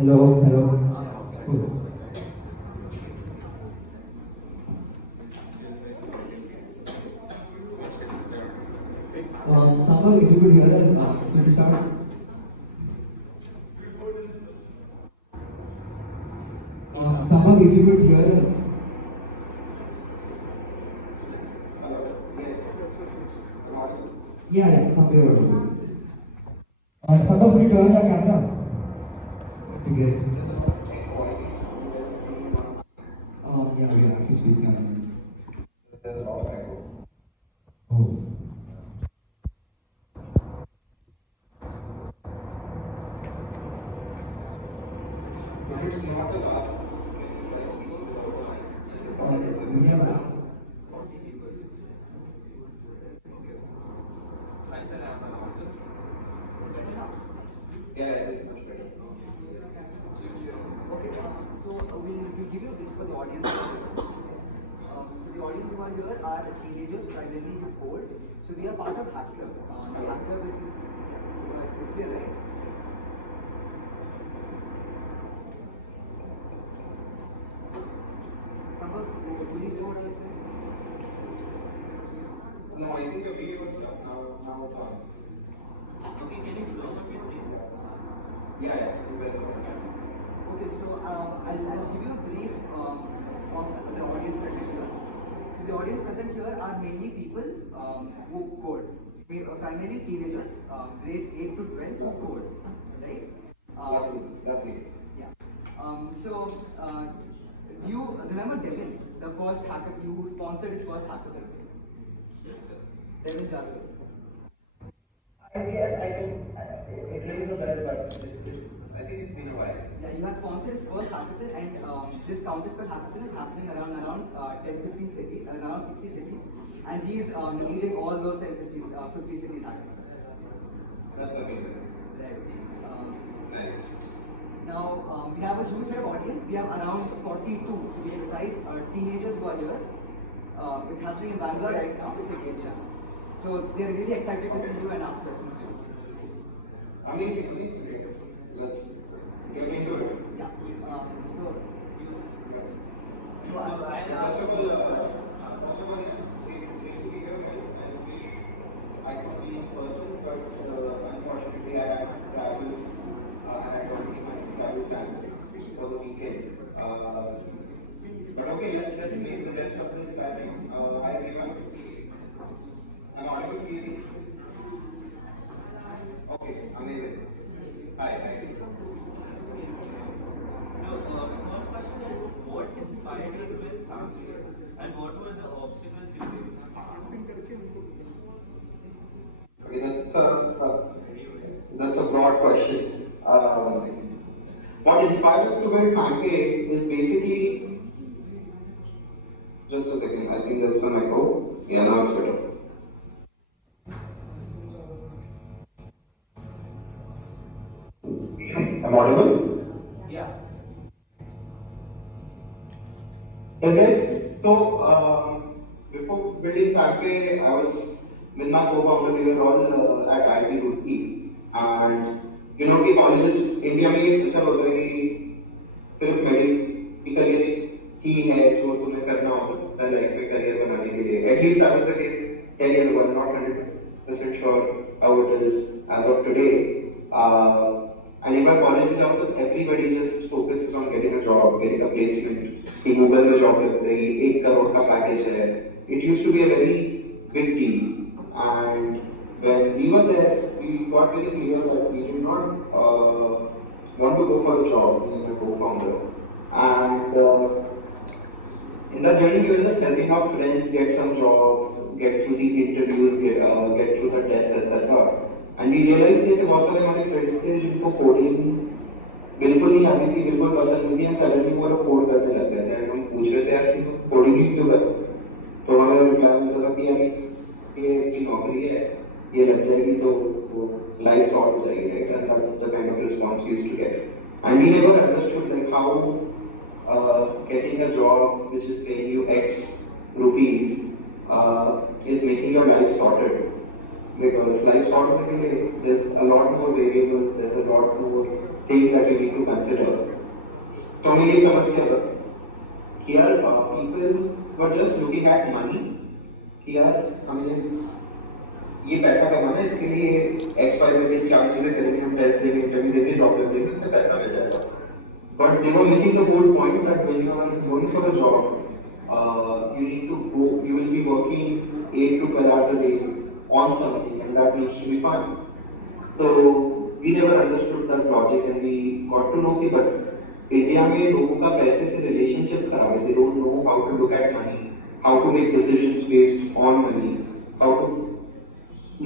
Hello, hello. Sambhav, if you could hear us, could you start? Sambhav, if you could hear us. Yeah, somewhere audible. Sambhav, could you turn your camera? Okay, great. Yeah, we have to speak now. Oh. We have we'll give you this for the audience. So the audience who are here are teenagers, primarily who code. So we are part of Hack Club. Now Hack Club is clear, right? Sambhav, will you know what I was saying? No, I think the video was stopped. Now it's on. Okay, can you blow up your screen? Yeah, it's better. Okay, so I'll give you a brief of the audience present here. So the audience present here are mainly people who code, primarily teenagers, grades 8 to 12 who code, right? Lovely. Yeah. Do you remember Devin, the first hackathon, who sponsored his first hackathon? Devin Jadhav. Yes, I can. It rings a bell, but I think it's been a while. Yeah, you have sponsored his first hackathon, and this Counterspell hackathon is happening around 10-15 cities, around 60 cities, and he is leading all those 10-50 cities hackathons. That's amazing. Right. Nice. Now we have a huge set of audience. We have around 42, to be precise, teenagers who are here. It's happening in Bangalore right now. It's a game jam. So they're really excited to see you and ask questions to you. Let's get into it. Yeah. So First of all, it's great to be here. I could be in person, but unfortunately I had to travel. I had already my travel plans for the weekend. But okay, let's make the best of this time. Hi everyone. I'm audible, please. Okay, amazing. Hi. So, first question is, what inspired you to build Famapp, and what were the obstacles you faced? Okay, that's a broad question. What inspires us to build Pancake is basically, just a second, I think there's some echo. Yeah, now it's better. I'm audible? yeah. Okay, so before building Pancake, I was with my co-founder, we were all at IIT Roorkee, and you know कि colleges India में ऐसा होता है कि सिर्फ medical ही है जो तुम्हें करना होता है लाइफ में करियर बनाने के लिए. At least that was the case 10 years ago. I'm not 100% sure how it is as of today. And in my college jobs, everybody just focuses on getting a job, getting a placement. कि Google में job लग गई, 1 crore का package है. It used to be a very big deal. And when we were there, we got very clear that we did not want to go for a job, me and my co-founder. And in that journey, we were just helping our friends get some job, get through the interviews, get through the tests, etc. And we realized कि बहुत सारे हमारे friends थे जिनको coding बिल्कुल नहीं आती थी, बिल्कुल पसंद नहीं थी, हम सडनली वो लोग कोड करने लग गए थे. हम पूछ रहे थे यार कि कोडिंग ही क्यों कर, तो हमें रिप्लाई मिलता था कि यार ये नौकरी है, ये लग जाएगी तो लाइफ सॉर्ट हो जाएगी. And that's the kind of response we used to get. And we never understood like how getting a job which is paying you X rupees is making your life sorted. Because life sorted, there's a lot more variables, there's a lot more things that you need to consider. consider. तो मैं ये समझ गया था कि यार people were just looking at money कि यार हमें ये पैसा कमाना है, इसके लिए एक्स वाई में चार चीजें करेंगे, हम टेस्ट देंगे, इंटरव्यू देंगे, जॉब देंगे, उससे पैसा मिल जाएगा. But they were missing the whole point that when you are going for a job, you need to go, you will be working 8 to 12 hours a day on something, and that needs to be fun. So we never understood that logic, and we got to know कि but India में लोगों का पैसे से relationship खराब है. They don't know how to look at money, how to make decisions based on money, how to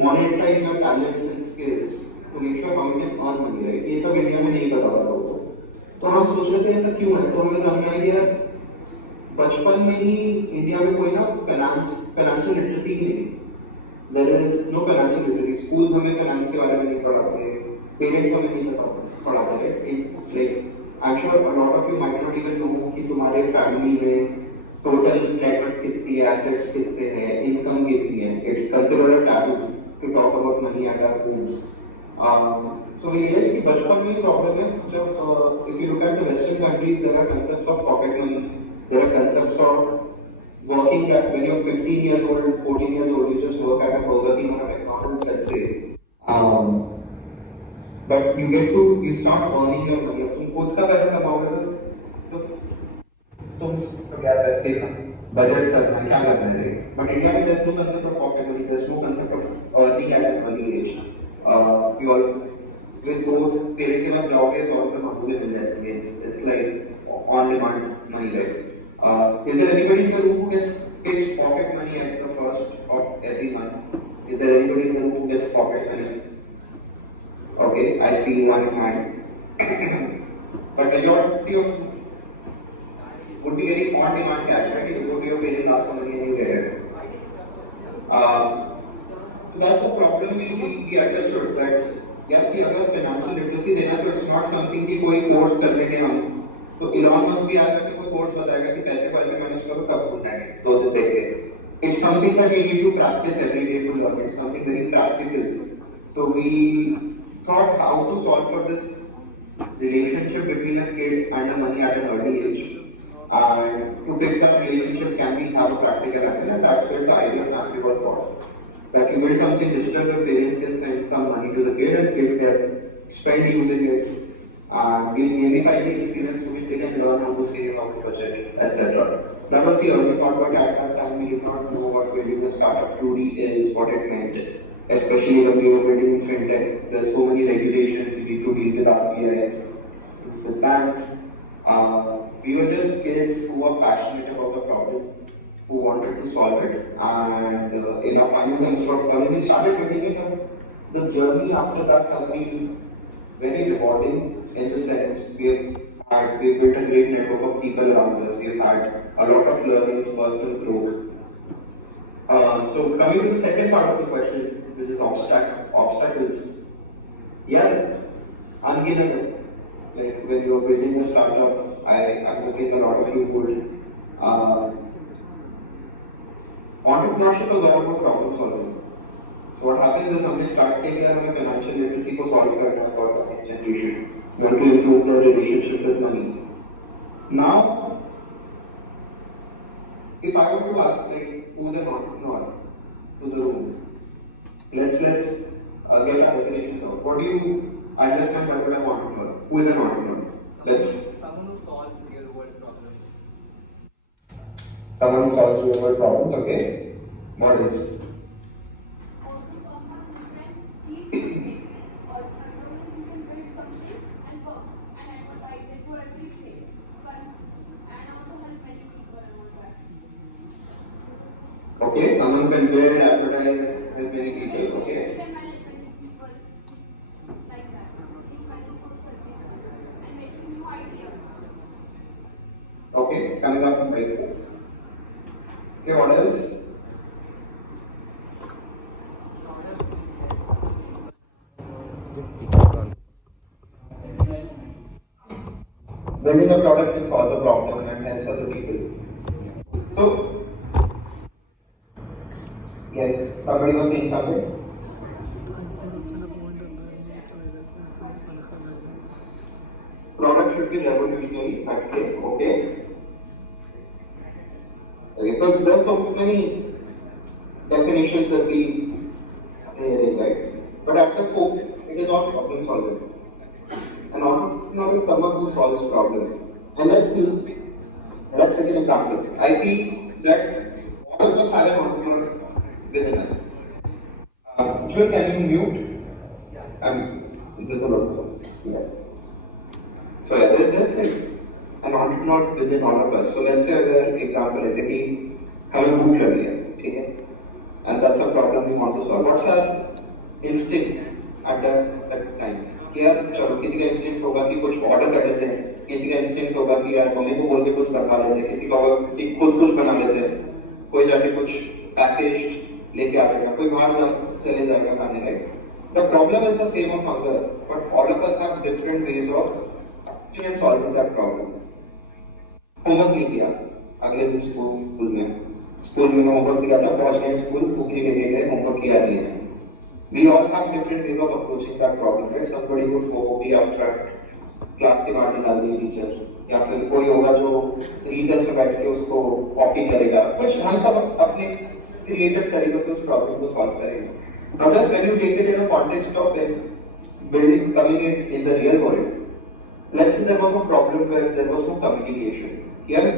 monetize your talents and skills to make sure how you can earn money. Right? ये सब India में नहीं पता होता लोगों को. तो हम सोच रहे थे ऐसा क्यों है, तो हमें समझ में आया बचपन में ही इंडिया में कोई ना फाइनेंशियल लिटरेसी ही नहीं. There is no financial literacy. School हमें फाइनेंस के बारे में नहीं पढ़ाते, पेरेंट्स हमें नहीं पढ़ाते. Like I am sure a lot of you might not even know कि तुम्हारे फैमिली में टोटल नेट वर्थ कितनी है, एसेट्स कितने हैं, इनकम कितनी है. It's considered a taboo to talk about money at our homes. So we realized कि बचपन में प्रॉब्लम है. जब if you look at the Western countries, there are concepts of pocket money, there are concepts of working at when you're 15 years old, 14 years old, you just work at a Burger King or a McDonald's, let's say. But you start earning your money. तुम खुद का पैसा कमाओगे तो तुम क्या पैसे का budget करना क्या करना है. But India में there's no concept of pocket money, there's no concept of earning at an early age. You all with both parent के पास जाओगे 100 रुपये मांगोगे मिल जाएंगे. It's like on demand money, right? Is there anybody in the room who gets pocket money at the first of every month? Is there anybody in the room who gets pocket money? Okay, I see one hand. But majority of would be getting on demand cash, right? You go to your parents, ask for money and you get it. That's the problem we understood that यार कि अगर financial literacy देना तो it's not something कि कोई course कर लेंगे हम. तो इलॉन मस्क भी आएगा कि कोई कोर्स बताएगा कि पैसे को ऐसे मैनेज करो, सब हो जाएगा 2 दिन देख के. It's something that we need to practice every day to learn. It's something very practical. So we thought how to solve for this relationship between a kid and a money at an early age. And to fix that relationship, can we have a practical angle? And that's where the idea of family was born. That you build something digital where parents can send some money to the kid and kid can spend using it. And we gamify the experience to which they can learn how to save, how to budget, etc. That was the early thought, but at that time we did not know what building a startup truly is, what it meant. Especially when we were building fintech, there's so many regulations, you need to deal with RBI, with banks. We were just kids who were passionate about the problem, who wanted to solve it, and in our finance when we started building it, the journey after that has been very rewarding in the sense we've built a great network of people around us. We've had a lot of learnings, personal growth. So coming to the second part of the question, which is obstacles. Yeah, ungiven. Like when you're building a startup, I'm looking a lot of you would. Entrepreneurship is all about problem solving. So what happens is we start taking our financial literacy to solve for the next generation. We want to improve the relationship with money. Now, if I were to ask like who's an entrepreneur to the room, let's get our definition out. What do you understand by an entrepreneur? Who is an entrepreneur? Someone who solves real world problems. Someone who solves real world problems, okay. What is? Also someone who can teach something or who can build something and advertise it to everything. And also help many people and all that. Okay, someone can build, advertise, help many people, okay. You can manage many people like that. He's finding for service and making new ideas. Okay, coming up from like this. Okay, what else? Building a product will solve the problem and helps other people. So, yes, somebody was saying something? Product should should be revolutionary and say, okay. Okay, so there's so many definitions that we really right. But at the core, it is all problem solving. An entrepreneur is someone who solves problems. And let's take an example. I see that all of us have an entrepreneur within us. Joel, can you mute? There's a lot of yeah. So yeah, there's like an entrepreneur within all of us. So let's say, for example, like we have a book okay? And that's a problem we want to solve. What's our instinct at that time? यार चलो किसी का instinct होगा कि कुछ order कर लेते हैं, किसी का इंस्टिंक्ट होगा कि यार मम्मी को बोल के कुछ बनवा लेते हैं, किसी का होगा कि खुद कुछ बना लेते हैं, कोई जाके कुछ पैकेज लेके आ जाएगा, कोई बाहर चले जाएगा खाने का. The problem is the same of hunger, but all of us have different ways of actually solving that problem. Homework नहीं किया, अगले दिन स्कूल में होमवर्क किया था, पहुंच गए स्कूल, बुक नहीं लेके गए, होमवर्क किया नहीं है. We all have different ways of approaching that problem, right? Somebody would go be upfront, class के बाहर निकाल देंगे टीचर, या फिर कोई होगा जो रीजन में बैठ के उसको कॉपी करेगा, कुछ हम सब अपने क्रिएटिव तरीके से उस प्रॉब्लम को सॉल्व करेंगे. Now just when you take it in a context of building, coming in the real world, let's say there was a problem where there was no communication. Here,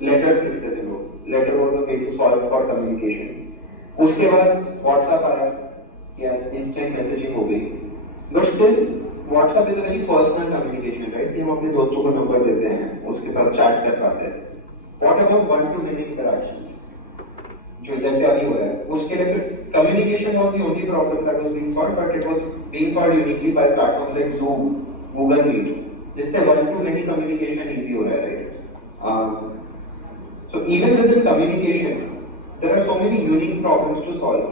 letters लिखते थे लोग, letter was a way to solve for communication. उसके बाद WhatsApp आया, या instant messaging हो गई. But still, WhatsApp is a very personal communication, right? कि हम अपने दोस्तों को नंबर देते हैं, उसके साथ चैट कर पाते हैं. What about one-to-many interactions? जो जैसे अभी हो रहा है, उसके लिए फिर communication was the only problem that was being solved, but it was being solved uniquely by platforms like Zoom, Google Meet, जिससे one-to-many communication easy हो रहा है, right? So even within communication, there are so many unique problems to solve.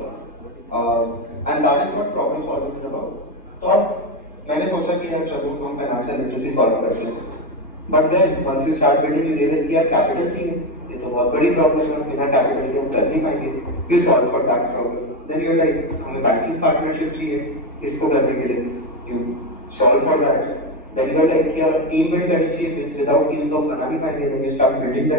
And that is what problem solving is about. तो अब मैंने सोचा कि यार चलो हम फाइनेंशियल लिटरेसी सॉल्व करते हैं. But then once you start building you realize कि यार कैपिटल चाहिए, ये तो बहुत बड़ी प्रॉब्लम है, बिना कैपिटल के हम कर नहीं पाएंगे. You solve for that problem. Then you like हमें बैंकिंग पार्टनरशिप चाहिए इसको करने के लिए, you solve for that. Then you like यार टीम बिल्ड करनी चाहिए, विदाउट टीम तो बना नहीं पाएंगे. Then you start building the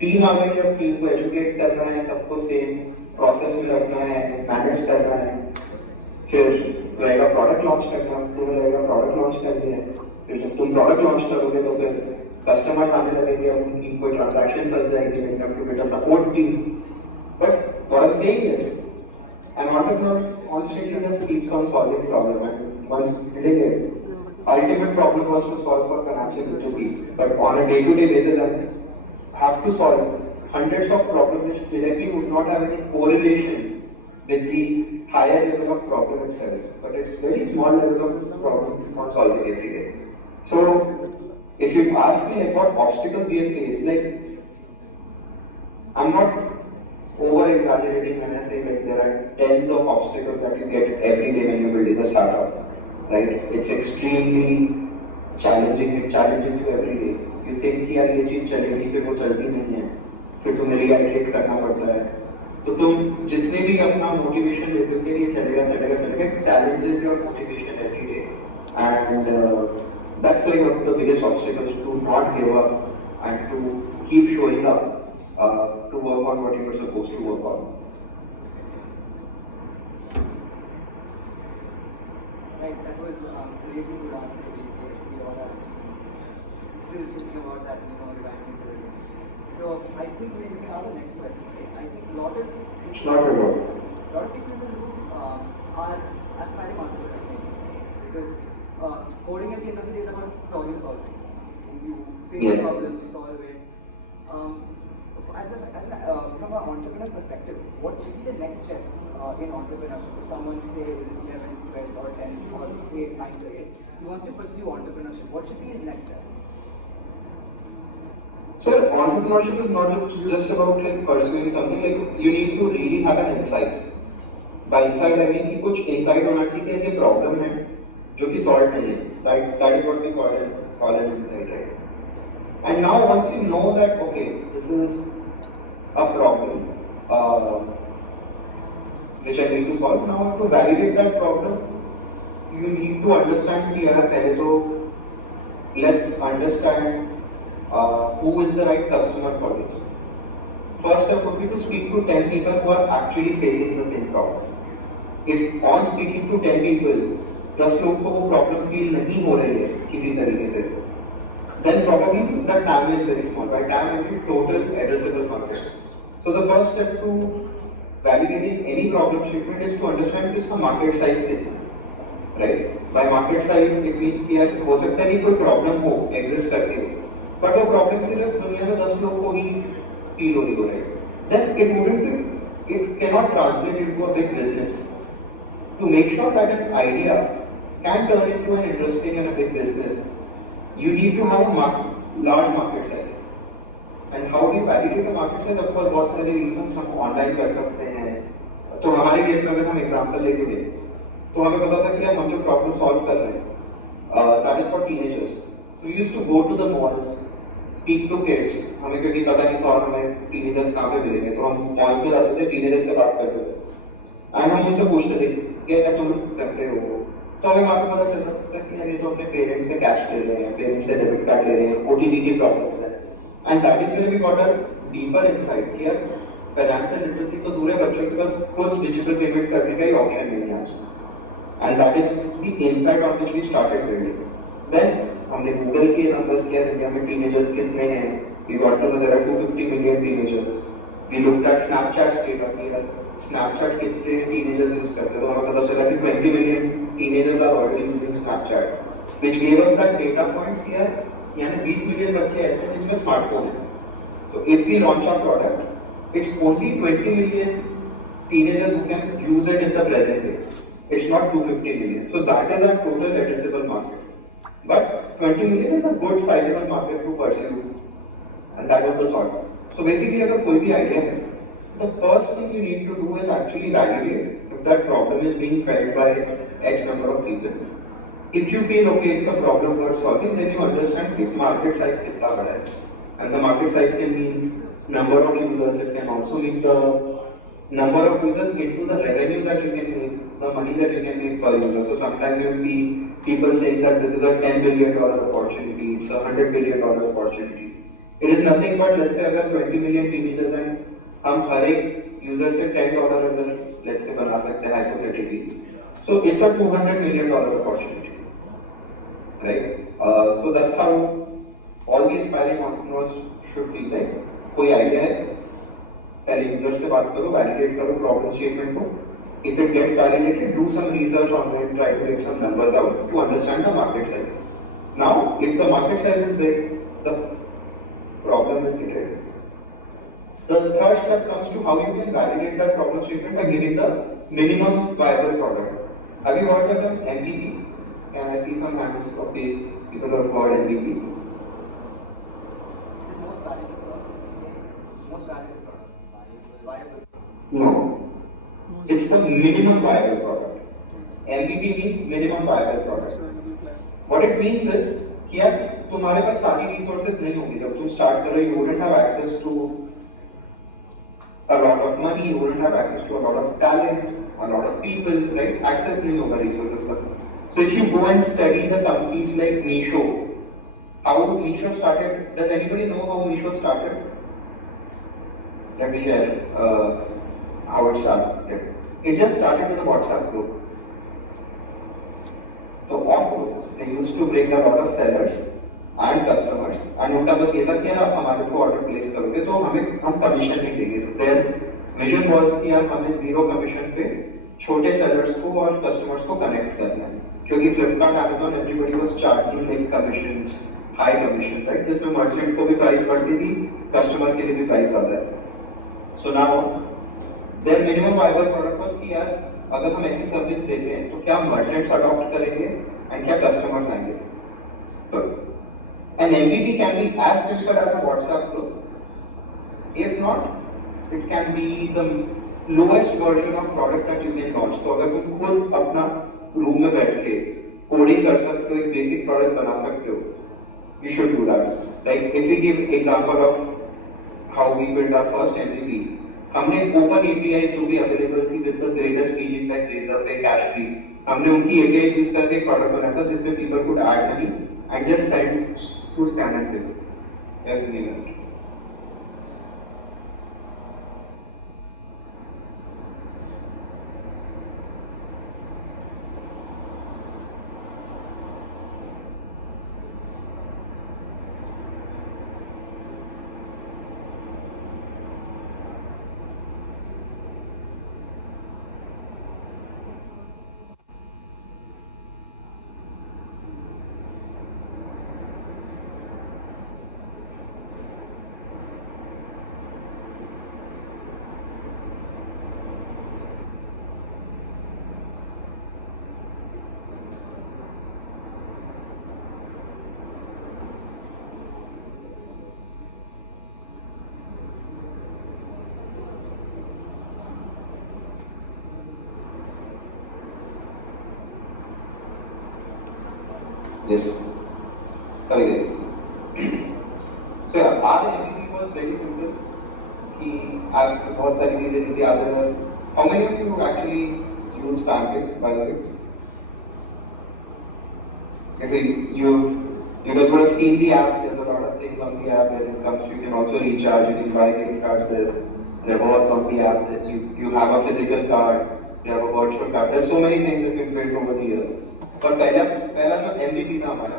team आ गई, अब टीम को एजुकेट करना है, सबको सेम प्रोसेस में रखना है, मैनेज करना है. फिर रहेगा प्रोडक्ट लॉन्च करना, तुम्हें रहेगा प्रोडक्ट लॉन्च करनी है. फिर जब तुम प्रोडक्ट लॉन्च करोगे तो फिर कस्टमर आने लगेंगे, उनकी कोई ट्रांजैक्शन चल जाएगी, support team. But what I am saying is an entrepreneur constantly just keeps on solving problem, and once building it, ultimate problem was to solve for financial literacy. But on a day-to-day basis, I have to solve hundreds of problems which directly would not have any correlation with the higher level of problem itself, but it's very small level of problem on solving every day. So, if you ask me like what obstacles we have faced, like I'm not over exaggerating when I say like there are tens of obstacles that you get every day when you're building a startup, right? It's extremely challenging. It challenges you every day. You think कि यार ये चीज चलेगी, फिर वो चलती नहीं है, फिर तुम्हें रिएक्ट करना पड़ता है. तो तुम जितने भी अपना मोटिवेशन लेते हो कि ये चलेगा, challenges your motivation every day, and that's like one of the biggest obstacles, to not give up and to keep showing up to work on what you were supposed to work on. Right, that was really good answer. We all are still thinking about that, regarding the. So I think we can ask the next question. Right? I think a lot of people in the room are aspiring entrepreneurs, because coding at the end of the day is about problem solving. You face a problem, you solve it. From an entrepreneur perspective, what should be the next step in entrepreneurship? If someone say is 11, 12 or 10 or 8, 9 grade, he wants to pursue entrepreneurship, what should be his next step? So entrepreneurship is not just about like pursuing something. Like you need to really have an insight. By insight I mean कि कुछ insight होना चाहिए कि problem है जो कि solve नहीं है. That is what we call it insight, right? And now once you know that okay, this is a problem which I need to solve. Now to validate that problem, you need to understand कि यार पहले तो let's understand who is the right customer for this. First step would be to speak to 10 people who are actually facing the same problem. If on speaking to 10 people, 10 लोग को वो problem feel नहीं हो रही है किसी तरीके से, then probably the TAM is very small. By TAM I mean total addressable market. So the first step to validating any problem statement is to understand किसका market size कितना है, right? By market size it means कि यार हो सकता है कि कोई problem हो exist करती हो, but वो problem सिर्फ दुनिया में 10 लोग को ही feel हो रही हो, right? Then it cannot translate into a big business. To make sure that an idea can turn into an interesting and a big business, you need to have a large market size. And how we validate the market size, of course, बहुत सारे reasons हम online कर सकते हैं. तो हमारे case में अगर हम example लेके दें, तो हमें पता था कि हम जो problem solve कर रहे हैं, that is for teenagers. So we used to go to the malls, speak to kids. हमें क्योंकि पता नहीं था और हमें teenagers कहाँ पे मिलेंगे, तो हम mall पे जाते थे, teenagers से बात करते थे. And हम उनसे पूछते थे कि तुम कर रहे हो, तो हमें वहाँ पे पता चल सकता है कि ये तो अपने पेरेंट्स से कैश ले रहे हैं, पेरेंट्स से डेबिट कार्ड ले रहे हैं, OTP की प्रॉब्लम्स है. And that is where we got a deeper insight कि यार फाइनेंशियल लिटरेसी तो दूर है, बच्चों के पास खुद डिजिटल पेमेंट करने का ही ऑप्शन नहीं है आज. And that is the insight on which we started building. देन हमने गूगल के नंबर्स किया, इंडिया में टीनेजर्स कितने हैं, we got to know there are 250 million teenagers. We looked at Snapchat data कि स्नैपचैट कितने टीनेजर्स यूज करते हैं, तो हमें पता चला कि 20 million teenagers are already using Snapchat, which gave us that data point here. यानी 20 मिलियन बच्चे ऐसे हैं जिनमें स्मार्टफोन है. So if we launch our product, it's only 20 million teenagers who can use it in the present day. It's not 250 million. So that is our total addressable market. But 20 million is a good sizable market to pursue, and that was the thought. So basically, अगर कोई भी idea है, the first thing you need to do is actually validate if that problem is being felt by X number of people. If you feel okay, it's a problem worth solving, then you understand the market size कितना बड़ा है. And the market size can mean number of users. It can also mean the number of users into the revenue that you can make, the money that you can make per user. So sometimes you see people saying that this is a $10 billion opportunity, it's a $100 billion opportunity. It is nothing but, let's say अगर 20 million teenagers हैं, हम हर एक user से $10 अगर let's say बना सकते हैं hypothetically. So it's a $200 million opportunity, right? So that's how all the aspiring entrepreneurs should feel like. कोई idea है, पहले यूजर से बात करो, validate करो problem statement को. If it gets validated, do some research on it, try to get some numbers out to understand the market size. Now, if the market size is big, the problem is created. The third step comes to how you can validate that problem statement by giving the minimum viable product. Have you heard of the MVP? Can I see some hands of the people who have heard MVP? The most valuable product. Most valuable product. Viable. No. It's the minimum viable product. MVP means minimum viable product. What it means is कि यार तुम्हारे पास सारी resources नहीं होंगी जब तुम start करो, you wouldn't have access to a lot of money, you wouldn't have access to a lot of talent, a lot of people, right? Access नहीं होगा resources का. So if you go and study the companies like Meesho, how Meesho started, does anybody know how Meesho started? Let me share how it started. It just started with a WhatsApp group. So on group, they used to bring a lot of sellers and customers, and उनका बस ये था कि यार आप हमारे को order place करोगे तो हम कमीशन नहीं देंगे. तो देयर विजन वाज कि यार हमें 0 कमीशन पे छोटे सेलर्स को और कस्टमर्स को कनेक्ट करना है, क्योंकि Flipkart, Amazon, everybody was charging like commissions, high commission, right, जिसमें मर्चेंट को भी प्राइस बढ़ती थी, कस्टमर के लिए भी प्राइस ज्यादा है. So now there minimum viable product was कि यार अगर हम ऐसी सर्विस देते हैं तो क्या मर्चेंट्स अडॉप्ट करेंगे एंड क्या कस्टमर्स आएंगे. तो an MVP can be as simple as a WhatsApp group. If not, it can be the lowest version of product that you can launch. तो अगर तुम खुद अपना रूम में बैठ के कोडिंग कर सकते हो, एक बेसिक प्रोडक्ट बना सकते हो, you should do that. Like if we give example of how we built our first MVP, हमने open API जो भी available थी with the greatest features like Razorpay, Cashfree, हमने उनकी API यूज करके एक प्रोडक्ट बनाया था जिसमें people could add money and just send to scan and bill. Everything. Yes. Sorry, yes. So yeah, our MVP was very simple. He have बहुत सारी चीजें थी other. How many of you actually use Famapp by the way? Okay, you guys would have seen the app. There's a lot of things on the app. When it comes to you can also recharge. You can buy gift cards. There's rewards on the app. That you have a physical card. You have a virtual card. There's so many things that we've built over the years. पर पहला जो MVP था हमारा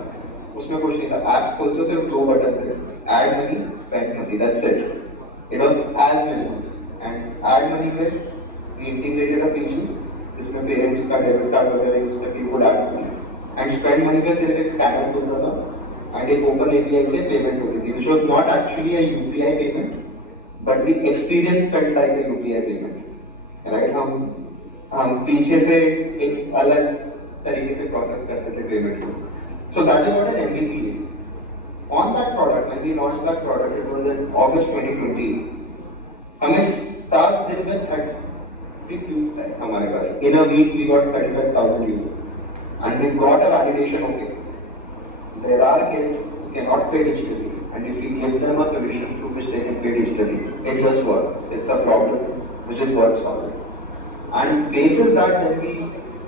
उसमें कुछ नहीं था app खोलते सिर्फ दो बटन थे add money spend money that's it it was as minimum and add money में वी इंटीग्रेटेड अ फीचर जिसमें पेरेंट्स का डेबिट कार्ड वगैरह यूज करके वो add money and spend money पे सिर्फ एक स्कैनर होता था एंड एक ओपन एपीआई से पेमेंट होती थी which was not actually a UPI payment but the experience felt like a UPI payment right हम पीछे से एक अलग तरीके से प्रोसेस करते थे पेमेंट को so that is what an MVP is on that product when we launch that product it was in August 2020 हमें 7 दिन में 30 व्यूज आए हमारे पास in a week we got 35,000 views and we got a validation okay there are kids who cannot pay digitally and if we give them a solution through which they can pay digitally it just works it's a problem which is worth solving and basis that then we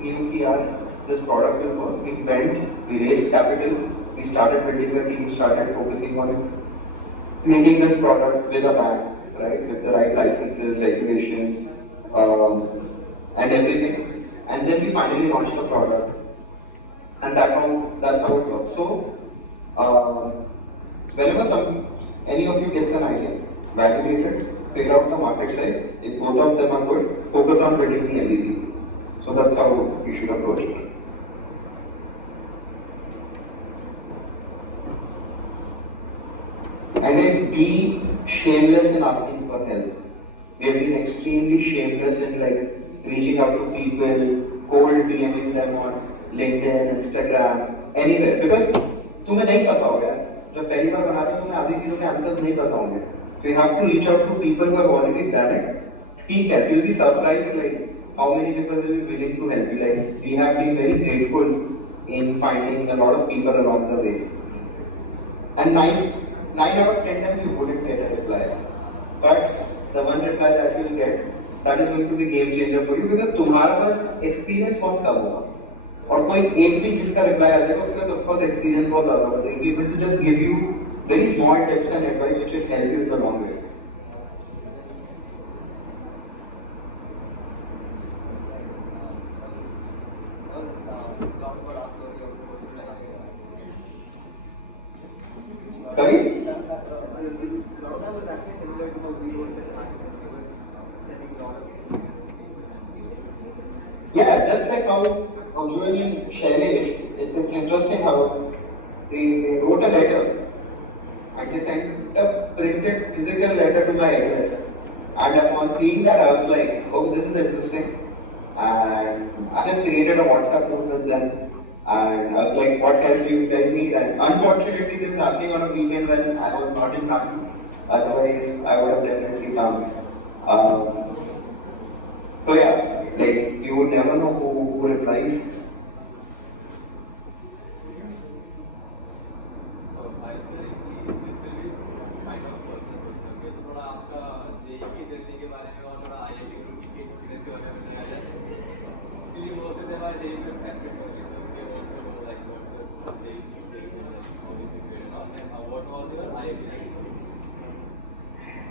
knew ki yaar this product will work. We went, we raised capital, we started building a team, started focusing on making this product with a bank, right, with the right licenses, regulations, and everything. And then we finally launched the product, and that's how it works. So, whenever any of you gets an idea, validate it, figure out the market size. If both of them are good, focus on building the MVP. So that's how you should approach it. And then be shameless in asking for help. We have been extremely shameless in like reaching out to people, cold DMing them on LinkedIn, Instagram, anywhere. Because तुम्हें नहीं पता होगा जब पहली बार बनाते हो तुम्हें आधी चीजों के आंसर नहीं पता होंगे. So you have to reach out to people who have already done it. Speak it. You'll be surprised like how many people will be willing to help you. Like we have been very grateful in finding a lot of people along the way. And 9 out of 10 times you wouldn't get a reply. But the one reply that you will get, that is going to be game changer for you because तुम्हारा पास experience बहुत कम होगा. और कोई एक भी जिसका reply आ जाएगा उसका of course experience बहुत ज़्यादा होगा. They will be able to just give you very small tips and advice which will help you in the long way. Sorry? Lockdown was actually similar to what we were sending a lot of Yeah, just like how Julian shared it, it's interesting how they wrote a letter and they sent a printed physical letter to my address. And upon seeing that, I was like, oh, this is interesting. And I just created a WhatsApp group with them. And I was like, what help do you guys need? And unfortunately, this is happening on a weekend when I was not in town. Otherwise, I would have definitely come. So yeah, like you would never know who replies.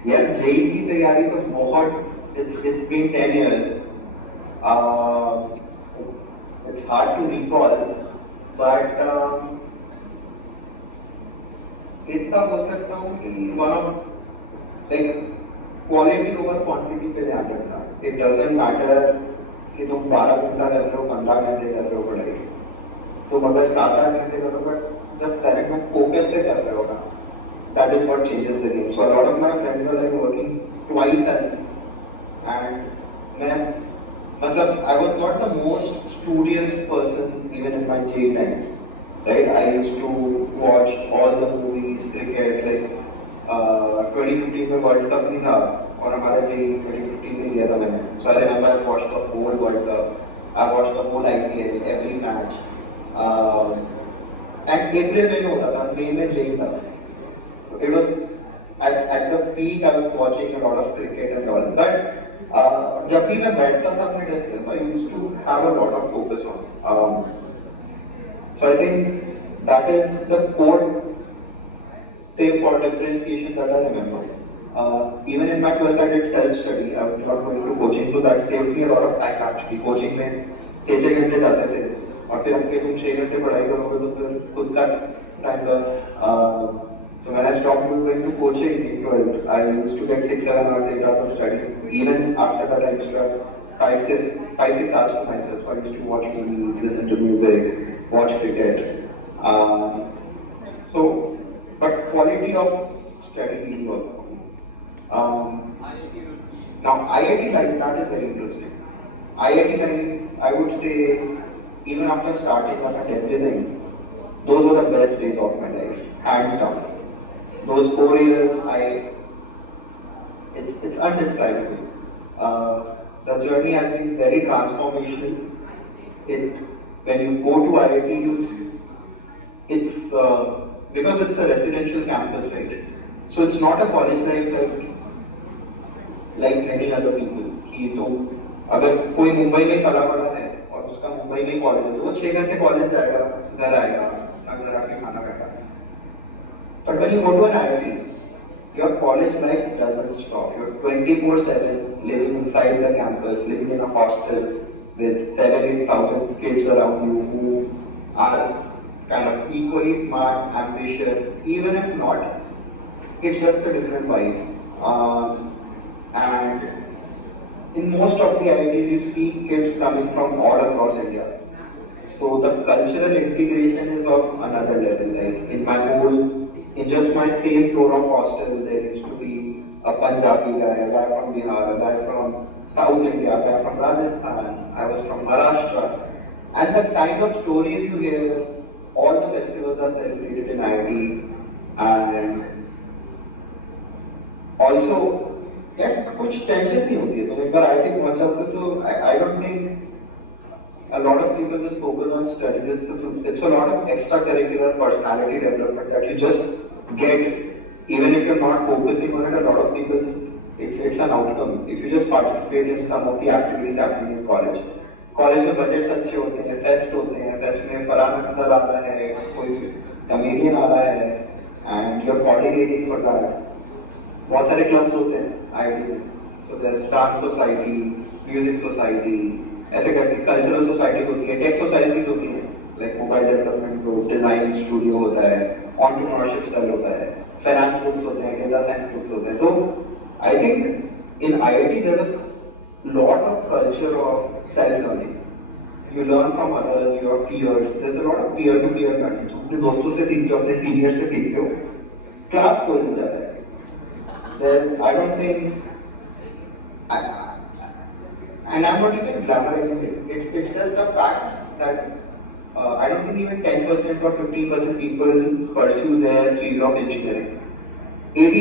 यार JEE की तैयारी तो बहुत it's been 10 years. It's hard to recall, but इतना बोल सकता हूँ कि one of like quality over quantity पे ध्यान रखना. It doesn't matter कि तुम 12 घंटा कर रहे हो 15 घंटे कर रहे हो पढ़ाई. तुम अगर 7-8 घंटे करो बट जब करेक्ट में फोकस से कर रहे हो ना, that is what changes the game. So a lot of my friends are like working twice as me. And मैं मतलब I was not the most studious person even in my J times, right? I used to watch all the movies, cricket, like 2015 में World Cup नहीं था और हमारा J 2015 में लिया था मैंने. So I remember I watched the whole World Cup, I watched the whole IPL, every match. And April में होता था, May में J था. It was at the peak. I was watching a lot of cricket and all, but जब भी मैं बैठता था अपने डेस्क पे, I used to have a lot of focus on. So I think that is the core thing for differentiation that I remember. Even in my 12th, I did self-study. I was not going to coaching, so that saved me a lot of time actually. Coaching में 6 घंटे जाते थे, और फिर हमके तुम 6 घंटे पढ़ाई करोगे तो फिर खुद का टाइम का. So when I stopped going to coaching in 12th, I used to get 6-7 hours, 8 hours of study. Even after that, I used to have 5-6 hours to myself. So I used to watch movies, listen to music, watch cricket. But quality of study really also. Now IIT life, that is very interesting. IIT life, I would say, even after starting on everything, those were the best days of my life, hands down. Those 4 years, it's undescribable. The journey has been very transformational. When you go to IIT, it's because it's a residential campus, right? So it's not a college life like many other people. कि तो अगर कोई मुंबई में पला पड़ा है और उसका मुंबई में कॉलेज है, तो वो 6 घंटे कॉलेज जाएगा, घर आएगा, घर आके खाना खाएगा. But when you go to an IIT, your college life doesn't stop. You're 24/7 living inside the campus, living in a hostel with 7,000-8,000 kids around you who are kind of equally smart, ambitious. Even if not, it's just a different vibe. And in most of the IITs, you see kids coming from all across India. So the cultural integration is of another level. Like in just my same floor of hostel, there used to be a Punjabi guy, a guy from Bihar, a guy from South India, a guy from Rajasthan, I was from Maharashtra. And the kind of stories you hear, all the festivals are celebrated in IIT. And also, yes, कुछ tension नहीं होती है. तो एक बार IIT पहुंच जाते तो I don't think a lot of people just focus on studies. It's a lot of extracurricular personality development that you just get, even if you're not focusing on it. A lot of people, it's an outcome. If you just participate in some of the activities happening in college. College में budgets अच्छे होते हैं, test होते हैं, test में फलाना number आ रहा है, कोई कमेडियन आ रहा है, and you are coordinating for that. बहुत सारे क्लब्स होते हैं IIT में. So there is dance society, music society, ऐसे करके कल्चरल सोसाइटी होती है, टेक सोसाइटीज होती हैं, like mobile development group, design studio होता है, एंटरप्रेन्योरशिप सेल होता है, फाइनेंस ग्रुप्स होते हैं, डेटा साइंस ग्रुप्स होते हैं. तो I think in IIT there is lot of culture of self-learning. You learn from others, your peers. There's a lot of peer-to-peer learning. अपने दोस्तों से सीखते हो, अपने सीनियर से सीखते हो. क्लास कोई नहीं जाता है. Then I don't think, and I'm not even glamorizing it. It's just a fact that I don't think even 10% or 15% people pursue their field of engineering. 80